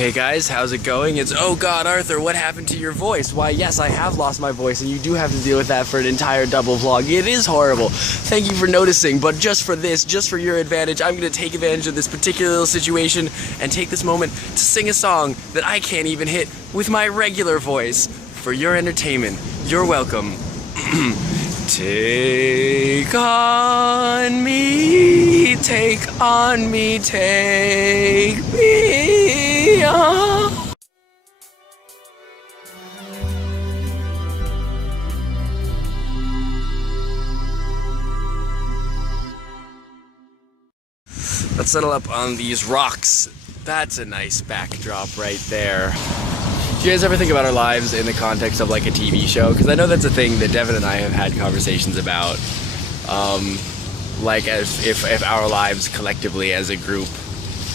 Hey guys, how's it going? It's, oh god, Arthur, what happened to your voice? Why, yes, I have lost my voice, and you do have to deal with that for an entire double vlog. It is horrible. Thank you for noticing, but just for this, just for your advantage, I'm going to take advantage of this particular little situation and take this moment to sing a song that I can't even hit with my regular voice. For your entertainment, you're welcome. Take on me, take on me, take me on. Let's settle up on these rocks. That's a nice backdrop right there. Do you guys ever think about our lives in the context of like a TV show? Because I know that's a thing that Devin and I have had conversations about. Like as if our lives collectively as a group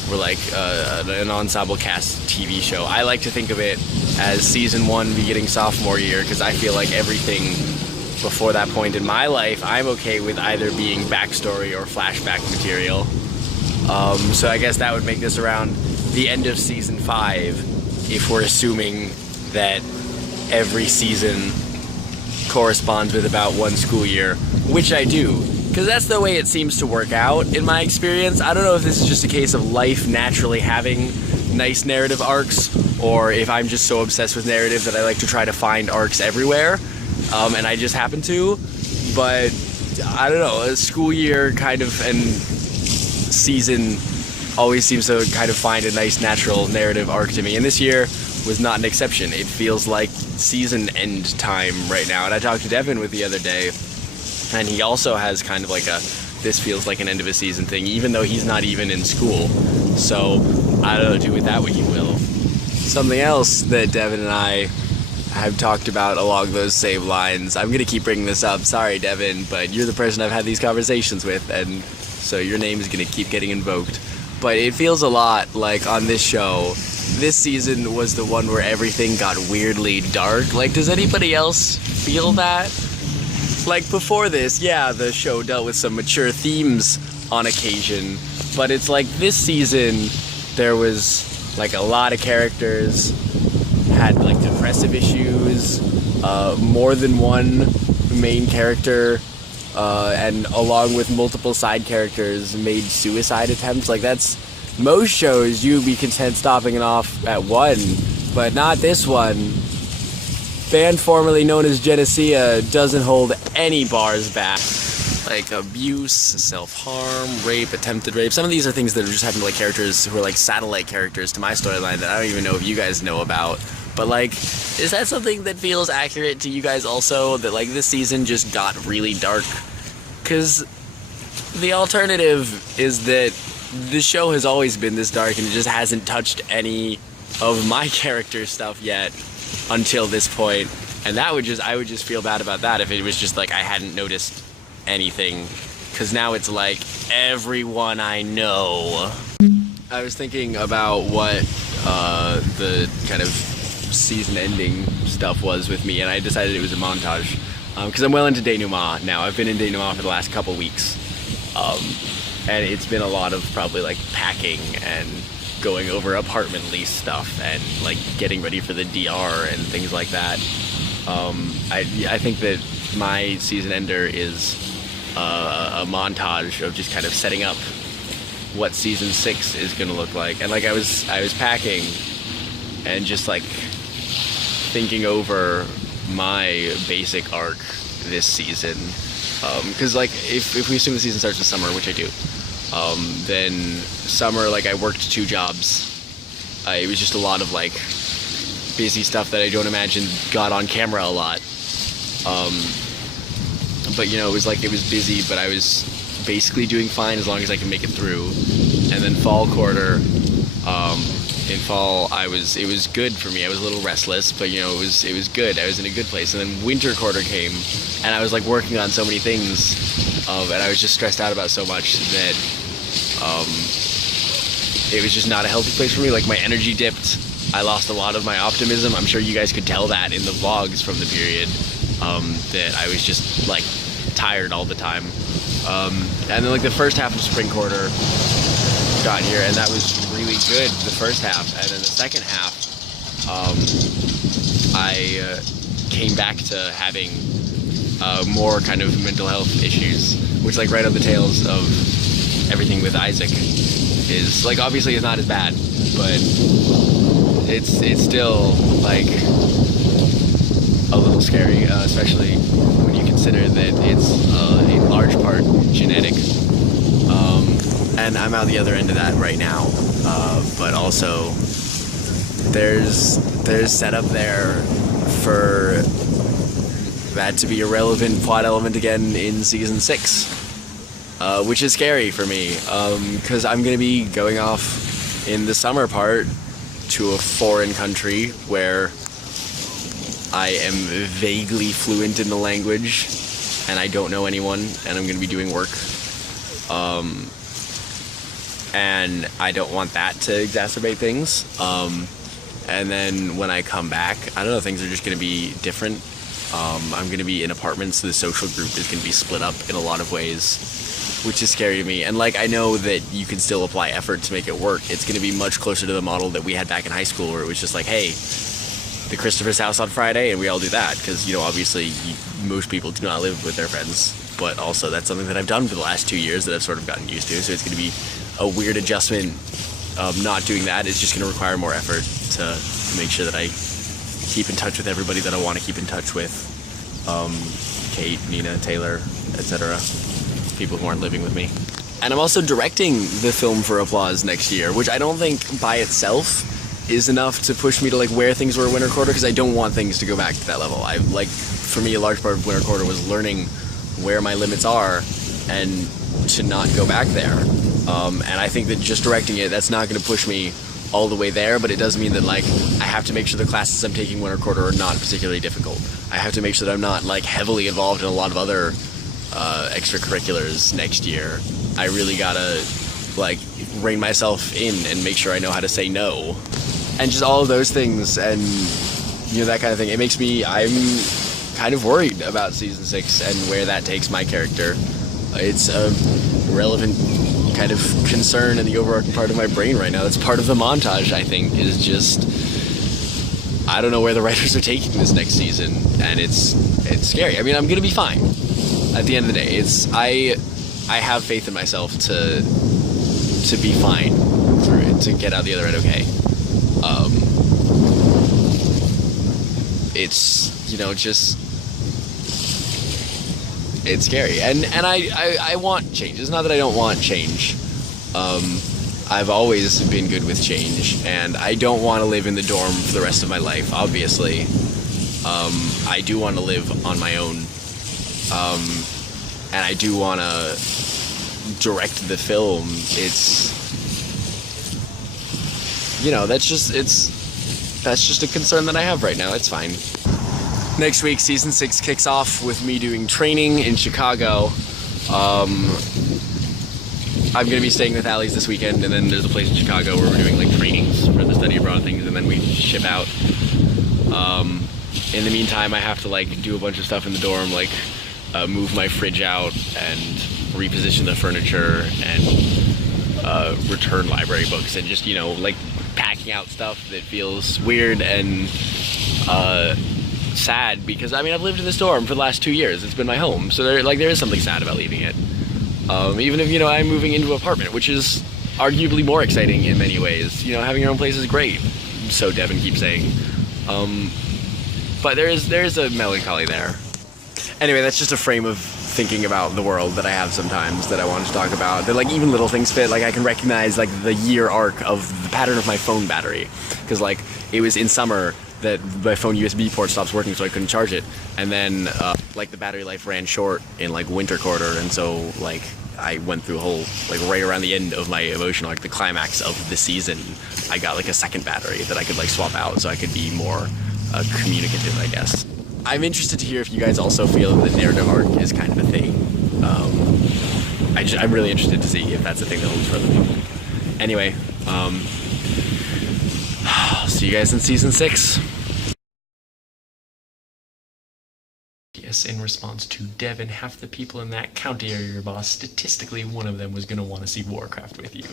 were like an ensemble cast TV show. I like to think of it as season 1 beginning sophomore year, because I feel like everything before that point in my life, I'm okay with either being backstory or flashback material. So I guess that would make this around the end of season 5. If we're assuming that every season corresponds with about one school year, which I do, because that's the way it seems to work out in my experience. I don't know if this is just a case of life naturally having nice narrative arcs, or if I'm just so obsessed with narrative that I like to try to find arcs everywhere, and I just happen to. But I don't know, a school year kind of and season always seems to kind of find a nice natural narrative arc to me, and this year was not an exception. It feels like season end time right now, and I talked to Devin with the other day, and he also has kind of like a this feels like an end of a season thing, even though he's not even in school. So I don't know, do with that what you will. Something else that Devin and I have talked about along those same lines, I'm gonna keep bringing this up, sorry Devin, but you're the person I've had these conversations with, and so your name is gonna keep getting invoked. But it feels a lot like on this show, this season was the one where everything got weirdly dark. Like, does anybody else feel that? Like before this, yeah, the show dealt with some mature themes on occasion, but it's like this season, there was like a lot of characters had like depressive issues, more than one main character, and along with multiple side characters made suicide attempts. Like that's, most shows you'd be content stopping it off at one, but not this one. Band formerly known as Genesea doesn't hold any bars back. Like abuse, self-harm, rape, attempted rape. Some of these are things that are just happening to like characters who are like satellite characters to my storyline that I don't even know if you guys know about. But like, is that something that feels accurate to you guys also? That like this season just got really dark? Because the alternative is that the show has always been this dark and it just hasn't touched any of my character stuff yet until this point. And that would just, I would just feel bad about that if it was just like I hadn't noticed anything. Because now it's like everyone I know. I was thinking about what the kind of season ending stuff was with me, and I decided it was a montage because I'm well into denouement now. I've been in denouement for the last couple weeks, and it's been a lot of probably like packing and going over apartment lease stuff and like getting ready for the DR and things like that. I think that my season ender is a montage of just kind of setting up what season 6 is gonna look like. And like I was packing and just like thinking over my basic arc this season, because like if we assume the season starts in summer, which I do, then summer, like I worked 2 jobs. It was just a lot of like busy stuff that I don't imagine got on camera a lot, but you know, it was busy, but I was basically doing fine as long as I could make it through. And then fall quarter, in fall, it was good for me. I was a little restless, but you know, it was good. I was in a good place. And then winter quarter came, and I was like working on so many things, and I was just stressed out about so much that it was just not a healthy place for me. Like my energy dipped. I lost a lot of my optimism. I'm sure you guys could tell that in the vlogs from the period, that I was just like tired all the time. And then like the first half of spring quarter got here, and that was really good the first half, and then the second half, I came back to having more kind of mental health issues, which like right on the tails of everything with Isaac is like obviously is not as bad, but it's still like a little scary, especially when you consider that it's in large part genetic. And I'm out the other end of that right now, but also there's setup there for that to be a relevant plot element again in season 6, which is scary for me, because I'm going to be going off in the summer part to a foreign country where I am vaguely fluent in the language and I don't know anyone, and I'm going to be doing work. And I don't want that to exacerbate things. And then when I come back, I don't know, things are just going to be different. I'm going to be in apartments, so the social group is going to be split up in a lot of ways, which is scary to me. And like, I know that you can still apply effort to make it work. It's going to be much closer to the model that we had back in high school, where it was just like, hey, the Christopher's house on Friday, and we all do that. Because, you know, obviously most people do not live with their friends, but also that's something that I've done for the last 2 years that I've sort of gotten used to. So it's going to be a weird adjustment of not doing that. It's just going to require more effort to make sure that I keep in touch with everybody that I want to keep in touch with. Kate, Nina, Taylor, etc. People who aren't living with me. And I'm also directing the film for Applause next year, which I don't think by itself is enough to push me to like where things were Winter Quarter, because I don't want things to go back to that level. For me, a large part of Winter Quarter was learning where my limits are and to not go back there. And I think that just directing it, that's not going to push me all the way there, but it does mean that like I have to make sure the classes I'm taking Winter Quarter are not particularly difficult. I have to make sure that I'm not like heavily involved in a lot of other extracurriculars next year. I really gotta like rein myself in and make sure I know how to say no, and just all of those things, and you know, that kind of thing. I'm kind of worried about season 6 and where that takes my character. It's a relevant kind of concern in the overarching part of my brain right now. That's part of the montage, I think, is just I don't know where the writers are taking this next season, and it's scary. I mean, I'm gonna be fine at the end of the day. I have faith in myself to be fine through it, to get out the other end okay. It's, you know, just it's scary, and I want change. It's not that I don't want change. I've always been good with change, and I don't want to live in the dorm for the rest of my life, obviously. I do want to live on my own, and I do want to direct the film. It's, you know, that's just a concern that I have right now. It's fine. Next week, season 6 kicks off with me doing training in Chicago. I'm going to be staying with Allie's this weekend, and then there's a place in Chicago where we're doing like trainings for the study abroad things, and then we ship out. In the meantime, I have to like do a bunch of stuff in the dorm, like move my fridge out and reposition the furniture and return library books, and just, you know, like packing out stuff that feels weird and sad, because I mean, I've lived in this dorm for the last 2 years. It's been my home, so there is something sad about leaving it. Even if, you know, I'm moving into an apartment, which is arguably more exciting in many ways. You know, having your own place is great, so Devin keeps saying. But there is a melancholy there. Anyway, that's just a frame of thinking about the world that I have sometimes that I wanted to talk about. That like even little things fit. Like I can recognize like the year arc of the pattern of my phone battery, because like it was in summer that my phone USB port stops working, so I couldn't charge it, and then like the battery life ran short in like Winter Quarter, and so like I went through a whole, like right around the end of my emotional, like the climax of the season, I got like a second battery that I could like swap out so I could be more communicative, I guess. I'm interested to hear if you guys also feel that narrative arc is kind of a thing. I'm really interested to see if that's a thing that holds for other people. Anyway, see you guys in season 6. Yes, in response to Devin, half the people in that county are your boss. Statistically, one of them was going to want to see Warcraft with you.